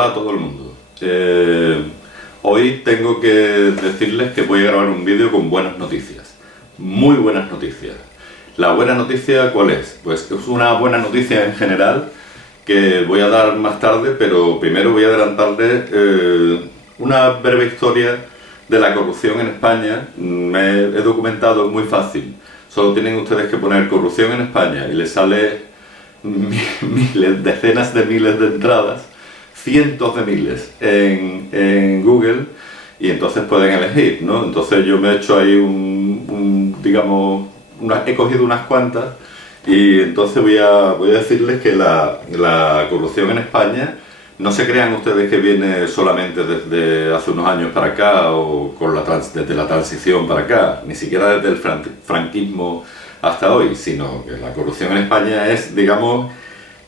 Hola a todo el mundo. Hoy tengo que decirles que voy a grabar un vídeo con buenas noticias. Muy buenas noticias. La buena noticia, ¿cuál es? Pues es una buena noticia en general que voy a dar más tarde, pero primero voy a adelantarles una breve historia de la corrupción en España. Me he documentado, es muy fácil. Solo tienen ustedes que poner corrupción en España y les sale miles, decenas de miles de entradas, cientos de miles en Google, y entonces pueden elegir, ¿no? Entonces yo me he hecho ahí he cogido unas cuantas y entonces voy a decirles que la corrupción en España, no se crean ustedes que viene solamente desde hace unos años para acá o desde la transición para acá, ni siquiera desde el franquismo hasta hoy, sino que la corrupción en España es, digamos,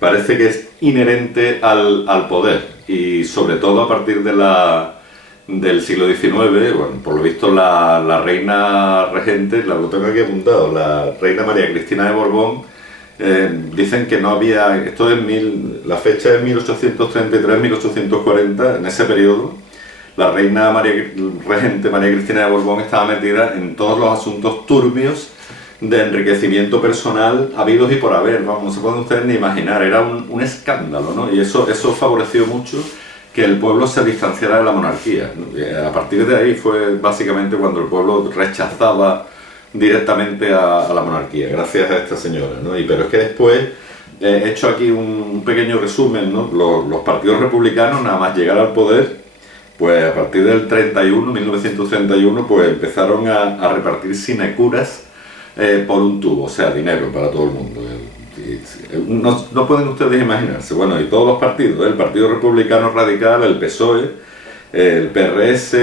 parece que es inherente al poder, y sobre todo a partir del siglo XIX. Bueno, por lo visto la reina regente, lo tengo aquí apuntado, la reina María Cristina de Borbón, dicen que no había, la fecha es 1833-1840, en ese periodo, la reina regente María Cristina de Borbón estaba metida en todos los asuntos turbios de enriquecimiento personal habidos y por haber, vamos, no se pueden ustedes ni imaginar, era un escándalo, ¿no? Y eso favoreció mucho que el pueblo se distanciara de la monarquía, ¿no? A partir de ahí fue básicamente cuando el pueblo rechazaba directamente a la monarquía, gracias a esta señora, ¿no? Pero es que después he hecho aquí un pequeño resumen, ¿no? Los partidos republicanos, nada más llegar al poder, pues a partir del 1931, pues empezaron a repartir sinecuras por un tubo, o sea, dinero para todo el mundo. No pueden ustedes imaginarse. Bueno, y todos los partidos, el Partido Republicano Radical, el PSOE, el PRS,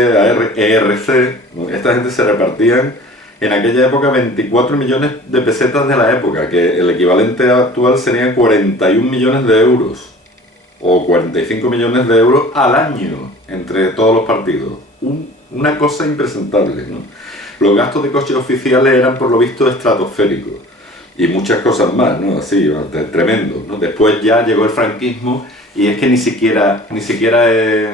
ERC, esta gente se repartían en aquella época 24 millones de pesetas de la época, que el equivalente actual serían 41 millones de euros, o 45 millones de euros al año, entre todos los partidos. Una cosa impresentable, ¿no? Los gastos de coches oficiales eran, por lo visto, estratosféricos. Y muchas cosas más, ¿no? Así, tremendo, ¿no? Después ya llegó el franquismo, y es que ni siquiera he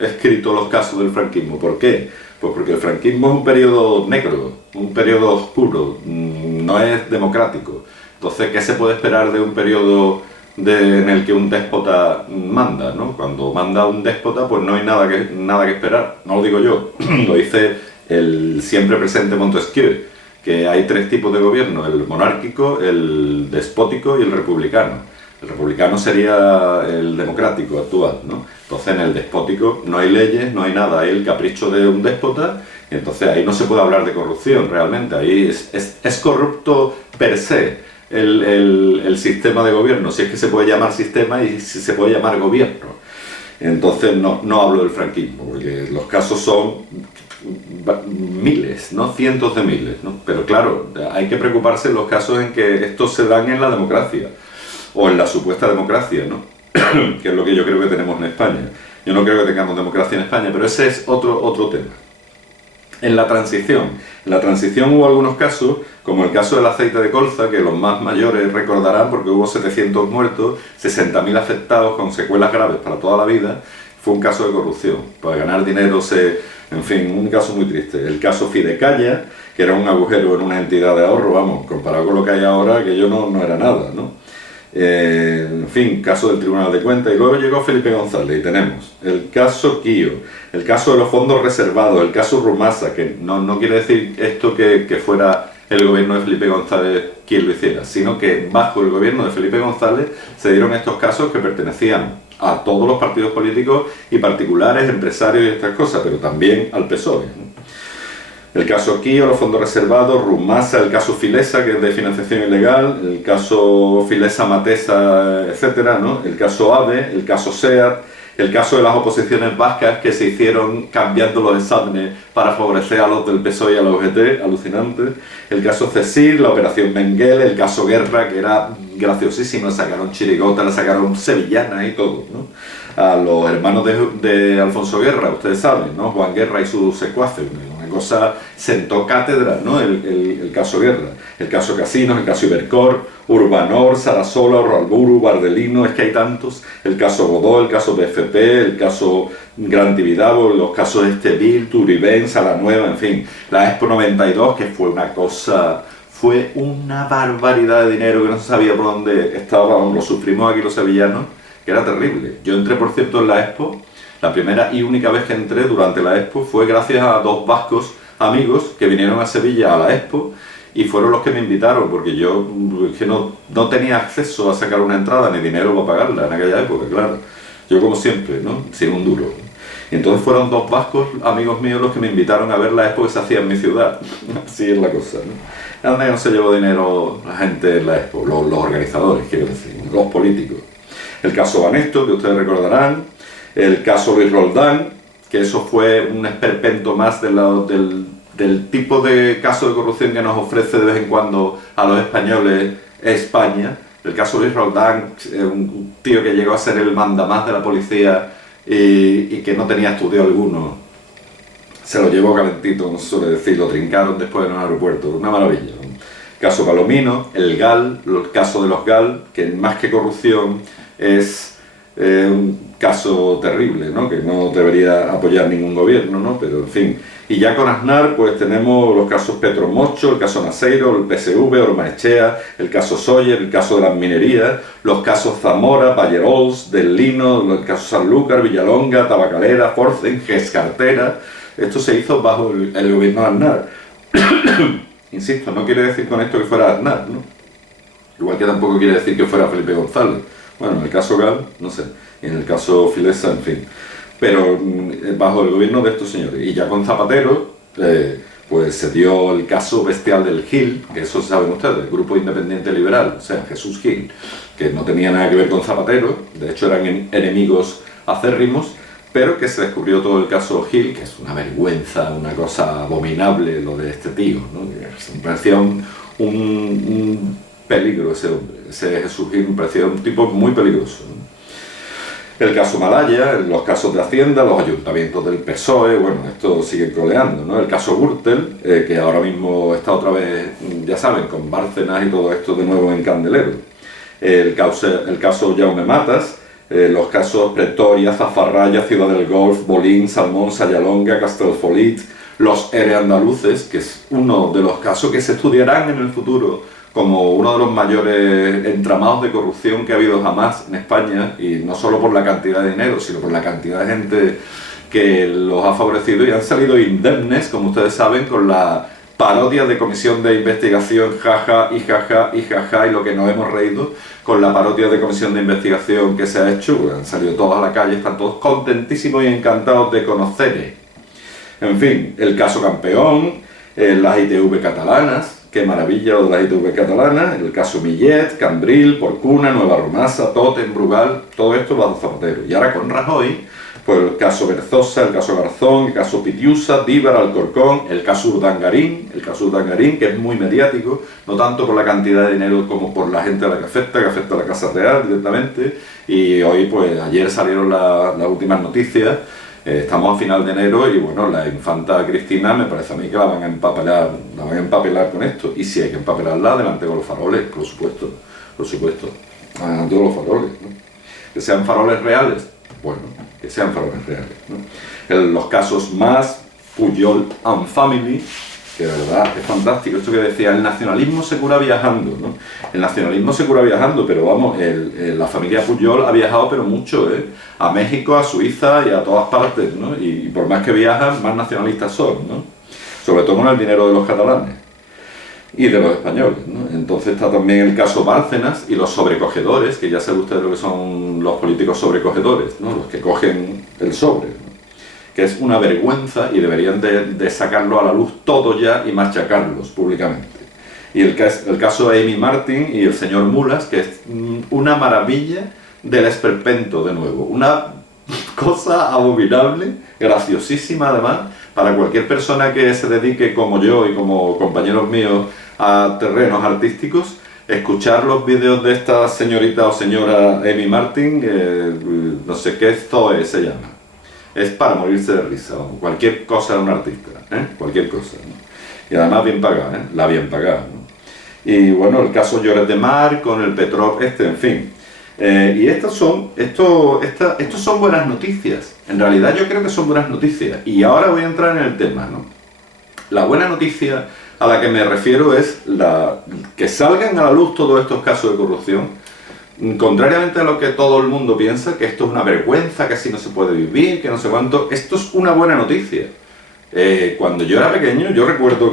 escrito los casos del franquismo. ¿Por qué? Pues porque el franquismo es un periodo negro, un periodo oscuro, no es democrático. Entonces, ¿qué se puede esperar de un periodo en el que un déspota manda, ¿no? Cuando manda un déspota, pues no hay nada que esperar. No lo digo yo, lo dice el siempre presente Montesquieu, que hay tres tipos de gobierno: el monárquico, el despótico y el republicano. El republicano sería el democrático actual, ¿no? Entonces en el despótico no hay leyes, no hay nada, hay el capricho de un déspota, y entonces ahí no se puede hablar de corrupción realmente, ahí es corrupto per se el sistema de gobierno, si es que se puede llamar sistema y si se puede llamar gobierno. Entonces no hablo del franquismo, porque los casos son miles, ¿no? Cientos de miles, ¿no? Pero claro, hay que preocuparse en los casos en que estos se dan en la democracia, o en la supuesta democracia, ¿no? Que es lo que yo creo que tenemos en España. Yo no creo que tengamos democracia en España, pero ese es otro tema. En la transición hubo algunos casos, como el caso del aceite de colza, que los más mayores recordarán porque hubo 700 muertos, 60.000 afectados con secuelas graves para toda la vida. Fue un caso de corrupción, para ganar dinero en fin, un caso muy triste. El caso Fidecalla, que era un agujero en una entidad de ahorro, vamos, comparado con lo que hay ahora, que yo no era nada, ¿no? En fin, caso del Tribunal de Cuentas. Y luego llegó Felipe González y tenemos el caso Quío, el caso de los fondos reservados, el caso Rumasa, que no quiere decir esto que fuera el gobierno de Felipe González quien lo hiciera, sino que bajo el gobierno de Felipe González se dieron estos casos que pertenecían a todos los partidos políticos y particulares, empresarios y estas cosas, pero también al PSOE, ¿no? El caso Quío, los fondos reservados, Rumasa, el caso Filesa, que es de financiación ilegal, el caso Filesa Matesa, etcétera, ¿no? El caso AVE, el caso SEAT, el caso de las oposiciones vascas que se hicieron cambiando los exámenes para favorecer a los del PSOE y a los UGT, alucinante. El caso CESIR, la operación Mengele, el caso Guerra, que era graciosísimo, le sacaron chirigota, le sacaron sevillanas y todo, ¿no? A los hermanos de Alfonso Guerra, ustedes saben, ¿no? Juan Guerra y sus secuaces, una cosa, sentó cátedra, ¿no? El caso Guerra, el caso Casinos, el caso Ibercor, Urbanor, Sarasola, Urralburu, Bardelino, es que hay tantos, el caso Godó, el caso BFP, el caso Gran Tibidabo, los casos Estevil, Turibén, Salanueva, en fin, la Expo 92, que fue una cosa... Fue una barbaridad de dinero que no se sabía por dónde estaba, lo sufrimos aquí los sevillanos, que era terrible. Yo entré, por cierto, en la Expo, la primera y única vez que entré durante la Expo fue gracias a dos vascos amigos que vinieron a Sevilla a la Expo y fueron los que me invitaron, porque yo que no tenía acceso a sacar una entrada ni dinero para pagarla en aquella época, claro. Yo como siempre, ¿no? Sin un duro. Y entonces fueron dos vascos amigos míos los que me invitaron a ver la Expo que se hacía en mi ciudad. Así es la cosa, ¿no? ¿Dónde no se llevó dinero la gente en la Expo? Los organizadores, quiero decir, los políticos. El caso Banesto, que ustedes recordarán, el caso Luis Roldán, que eso fue un esperpento más del tipo de caso de corrupción que nos ofrece de vez en cuando a los españoles España. El caso Luis Roldán, un tío que llegó a ser el mandamás de la policía y que no tenía estudio alguno. Se lo llevó calentito, como se suele decir, lo trincaron después en un aeropuerto, una maravilla. Caso Palomino, el GAL, el caso de los GAL, que más que corrupción es un caso terrible, ¿no? Que no debería apoyar ningún gobierno, ¿no? Pero en fin. Y ya con Aznar, pues tenemos los casos Petro Mocho, el caso Naseiro, el PSV, Ormaechea, el caso Sóller, el caso de las minerías, los casos Zamora, Pallerols, del Lino, el caso Sanlúcar, Villalonga, Tabacalera, Forcen, Gescartera. Esto se hizo bajo el gobierno de Aznar. Insisto, no quiere decir con esto que fuera Aznar, ¿no? Igual que tampoco quiere decir que fuera Felipe González. Bueno, en el caso Gal, no sé. Y en el caso Filesa, en fin. Pero bajo el gobierno de estos señores. Y ya con Zapatero, pues se dio el caso bestial del Gil, que eso saben ustedes, el Grupo Independiente Liberal, o sea, Jesús Gil, que no tenía nada que ver con Zapatero, de hecho eran enemigos acérrimos, pero que se descubrió todo el caso Gil, que es una vergüenza, una cosa abominable lo de este tío, ¿no? Me parecía un peligro ese hombre, ese Jesús Gil me parecía un tipo muy peligroso, ¿no? El caso Malaya, los casos de Hacienda, los ayuntamientos del PSOE, bueno, esto sigue coleando, ¿no? El caso Gürtel, que ahora mismo está otra vez, ya saben, con Bárcenas y todo esto de nuevo en candelero. El caso Jaume Matas, los casos Pretoria, Zafarraya, Ciudad del Golf, Bolín, Salmón, Sayalonga, Castelfolit, los ERE andaluces, que es uno de los casos que se estudiarán en el futuro como uno de los mayores entramados de corrupción que ha habido jamás en España, y no solo por la cantidad de dinero, sino por la cantidad de gente que los ha favorecido y han salido indemnes, como ustedes saben, con la parodia de comisión de investigación, jaja y jaja y jaja, y lo que nos hemos reído con la parodia de comisión de investigación que se ha hecho. Han salido todos a la calle, están todos contentísimos y encantados de conocer. En fin, el caso Campeón, las ITV catalanas, qué maravilla lo de las ITV catalanas, el caso Millet, Cambril, Porcuna, Nueva Romasa, Totem, Brugal, todo esto bajo Zapatero. Y ahora con Rajoy, pues el caso Berzosa, el caso Garzón, el caso Pitiusa, Díbar, Alcorcón, el caso Urdangarín, que es muy mediático, no tanto por la cantidad de dinero como por la gente a la que afecta a la Casa Real directamente. Y hoy, pues ayer salieron las últimas noticias. Estamos a final de enero y bueno, la infanta Cristina me parece a mí que la van a empapelar con esto. Y si hay que empapelarla, delante con los faroles, por supuesto, delante con los faroles, ¿no? Que sean faroles reales, bueno, que sean faroles reales, ¿no? Los casos más, Pujol and Family, que de verdad es fantástico, esto que decía, el nacionalismo se cura viajando, ¿no? El nacionalismo se cura viajando, pero vamos, la familia Pujol ha viajado pero mucho, a México, a Suiza y a todas partes, ¿no? Y por más que viajan, más nacionalistas son, ¿no? Sobre todo con el dinero de los catalanes y de los españoles, ¿no? Entonces está también el caso Bárcenas y los sobrecogedores, que ya saben ustedes lo que son los políticos sobrecogedores, ¿no? Los que cogen el sobre, ¿no? Que es una vergüenza y deberían de sacarlo a la luz todo ya y machacarlos públicamente. Y el caso de Amy Martin y el señor Mulas, que es una maravilla del esperpento de nuevo, una cosa abominable, graciosísima además, para cualquier persona que se dedique como yo y como compañeros míos a terrenos artísticos, escuchar los vídeos de esta señorita o señora Amy Martin, no sé qué, Zoe se llama. es para morirse de risa, vamos, cualquier cosa de un artista, cualquier cosa, ¿no? Y además bien pagada, la bien pagada, ¿no? Y bueno, el caso Lloret de Mar con el Petrov, en fin. Y estos son buenas noticias. En realidad yo creo que son buenas noticias. Y ahora voy a entrar en el tema, ¿no? La buena noticia a la que me refiero es que salgan a la luz todos estos casos de corrupción, contrariamente a lo que todo el mundo piensa, que esto es una vergüenza, que así no se puede vivir, que no sé cuánto. Esto es una buena noticia. Cuando yo era pequeño, yo recuerdo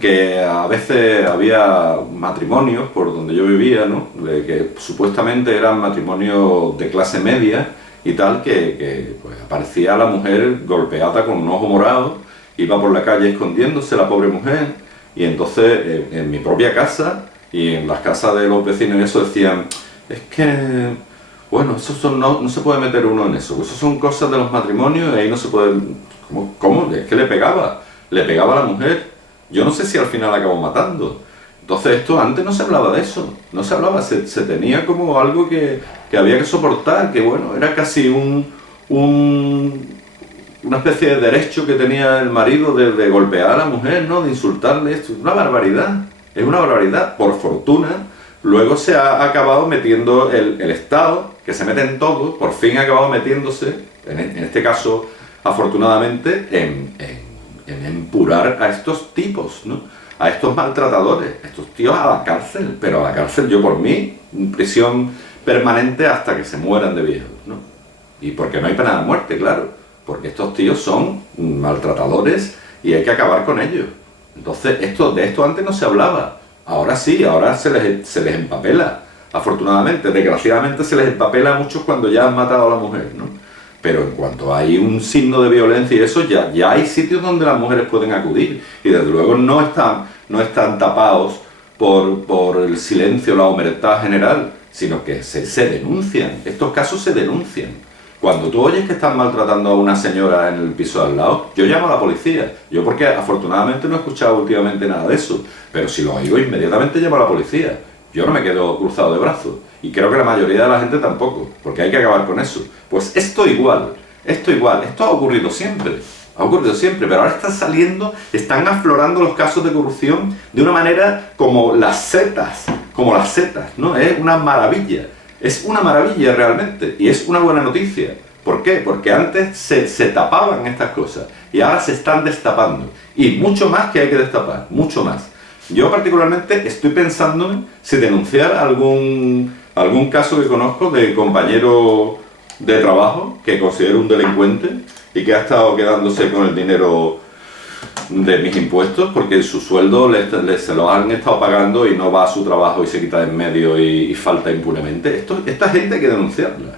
que a veces había matrimonios por donde yo vivía, ¿no? Que supuestamente eran matrimonios de clase media y tal, que pues, aparecía la mujer golpeada con un ojo morado, iba por la calle escondiéndose la pobre mujer, y entonces en mi propia casa y en las casas de los vecinos y eso decían, es que, bueno, no se puede meter uno en eso, eso son cosas de los matrimonios y ahí no se puede... ¿Cómo? Es que le pegaba a la mujer. Yo no sé si al final acabó matando. Entonces esto antes no se hablaba de eso, no se hablaba, se tenía como algo que había que soportar, que bueno, era casi una especie de derecho que tenía el marido de golpear a la mujer, ¿no? De insultarle, esto es una barbaridad, por fortuna. Luego se ha acabado metiendo el Estado, que se mete en todo, por fin ha acabado metiéndose, en este caso afortunadamente, en empurar a estos tipos, ¿no? A estos maltratadores, a estos tíos a la cárcel, pero a la cárcel yo por mí, prisión permanente hasta que se mueran de viejos, ¿no? Y porque no hay pena de muerte, claro, porque estos tíos son maltratadores y hay que acabar con ellos. Entonces de esto antes no se hablaba, ahora sí, ahora se les empapela, afortunadamente, desgraciadamente se les empapela a muchos cuando ya han matado a la mujer, ¿no? Pero en cuanto hay un signo de violencia y eso, ya hay sitios donde las mujeres pueden acudir. Y desde luego no están tapados por el silencio, la omertad general, sino que se denuncian. Estos casos se denuncian. Cuando tú oyes que están maltratando a una señora en el piso de al lado, yo llamo a la policía. Yo porque afortunadamente no he escuchado últimamente nada de eso. Pero si lo oigo, inmediatamente llamo a la policía. Yo no me quedo cruzado de brazos. Y creo que la mayoría de la gente tampoco, porque hay que acabar con eso. Pues esto ha ocurrido siempre, pero ahora están aflorando los casos de corrupción de una manera como las setas, ¿no? Es una maravilla realmente, y es una buena noticia. ¿Por qué? Porque antes se tapaban estas cosas, y ahora se están destapando, y mucho más que hay que destapar, mucho más. Yo particularmente estoy pensando si denunciar algún caso que conozco de compañero de trabajo que considero un delincuente y que ha estado quedándose con el dinero de mis impuestos porque su sueldo se lo han estado pagando y no va a su trabajo y se quita de en medio y falta impunemente. Esta gente hay que denunciarlo.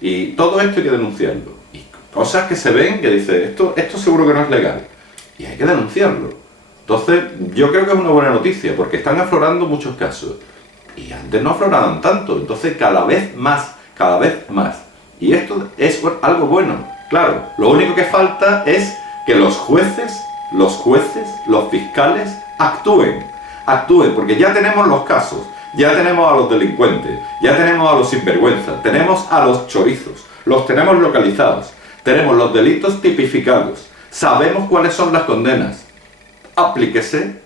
Y todo esto hay que denunciarlo. Y cosas que se ven que dice, esto seguro que no es legal. Y hay que denunciarlo. Entonces, yo creo que es una buena noticia, porque están aflorando muchos casos. Y antes no afloraban tanto, entonces cada vez más. Y esto es algo bueno. Claro, lo único que falta es que los jueces, los fiscales, actúen, porque ya tenemos los casos, ya tenemos a los delincuentes, ya tenemos a los sinvergüenzas, tenemos a los chorizos, los tenemos localizados, tenemos los delitos tipificados, sabemos cuáles son las condenas. Aplíquese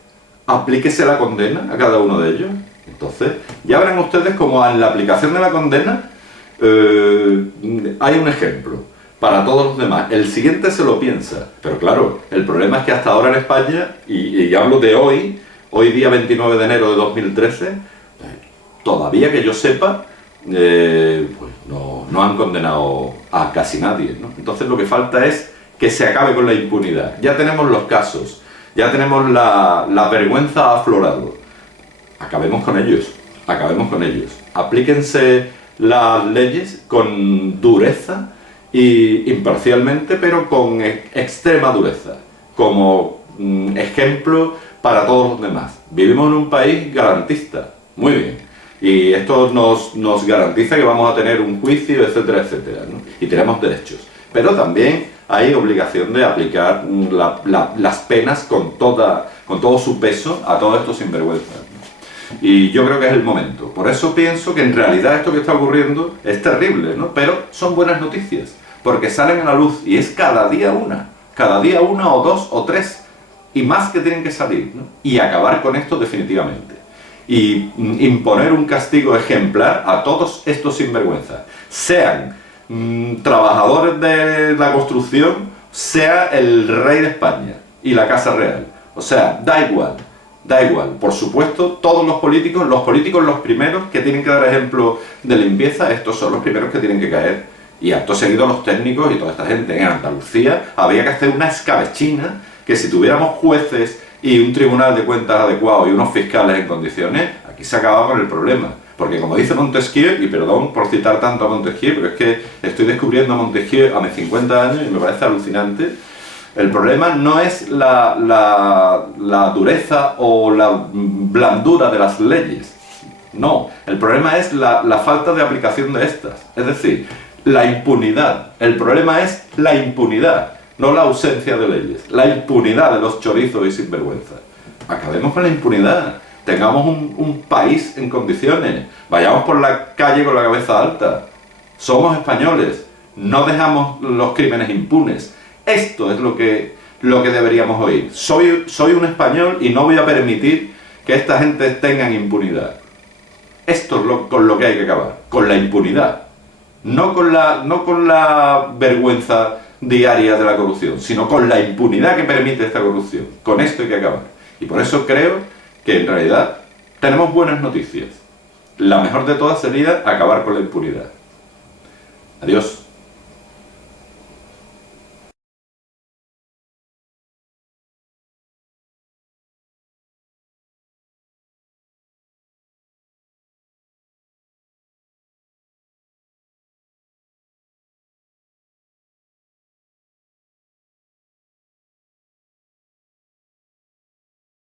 la condena a cada uno de ellos. Entonces, ya verán ustedes como en la aplicación de la condena hay un ejemplo para todos los demás. El siguiente se lo piensa, pero claro, el problema es que hasta ahora en España, y hablo de hoy día 29 de enero de 2013, todavía que yo sepa, pues no han condenado a casi nadie, ¿no? Entonces lo que falta es que se acabe con la impunidad. Ya tenemos los casos, ya tenemos la vergüenza aflorado. Acabemos con ellos. Aplíquense las leyes con dureza y imparcialmente, pero con extrema dureza, como ejemplo para todos los demás. Vivimos en un país garantista, muy bien, y esto nos garantiza que vamos a tener un juicio, etcétera, etcétera, ¿no? Y tenemos derechos, pero también hay obligación de aplicar las penas con todo su peso a todos estos sinvergüenzas, ¿no? Y yo creo que es el momento. Por eso pienso que en realidad esto que está ocurriendo es terrible, ¿no? Pero son buenas noticias, porque salen a la luz y es cada día una o dos o tres, y más que tienen que salir, ¿no? Y acabar con esto definitivamente. Y imponer un castigo ejemplar a todos estos sinvergüenzas, sean trabajadores de la construcción, sea el rey de España y la Casa Real. O sea, da igual. Da igual, por supuesto, todos los políticos los primeros que tienen que dar ejemplo de limpieza, estos son los primeros que tienen que caer. Y acto seguido los técnicos y toda esta gente. En Andalucía había que hacer una escabechina que si tuviéramos jueces y un tribunal de cuentas adecuado y unos fiscales en condiciones, aquí se acababa con el problema. Porque como dice Montesquieu, y perdón por citar tanto a Montesquieu, pero es que estoy descubriendo a Montesquieu a mis 50 años y me parece alucinante. El problema no es la dureza o la blandura de las leyes. No, el problema es la falta de aplicación de estas. Es decir, la impunidad. El problema es la impunidad, no la ausencia de leyes. La impunidad de los chorizos y sinvergüenzas. Acabemos con la impunidad. Tengamos un país en condiciones. Vayamos por la calle con la cabeza alta. Somos españoles. No dejamos los crímenes impunes. Esto es lo que deberíamos oír. Soy un español y no voy a permitir que esta gente tenga impunidad. Esto es con lo que hay que acabar, con la impunidad. No con la vergüenza diaria de la corrupción, sino con la impunidad que permite esta corrupción. Con esto hay que acabar. Y por eso creo que en realidad tenemos buenas noticias. La mejor de todas sería acabar con la impunidad. Adiós.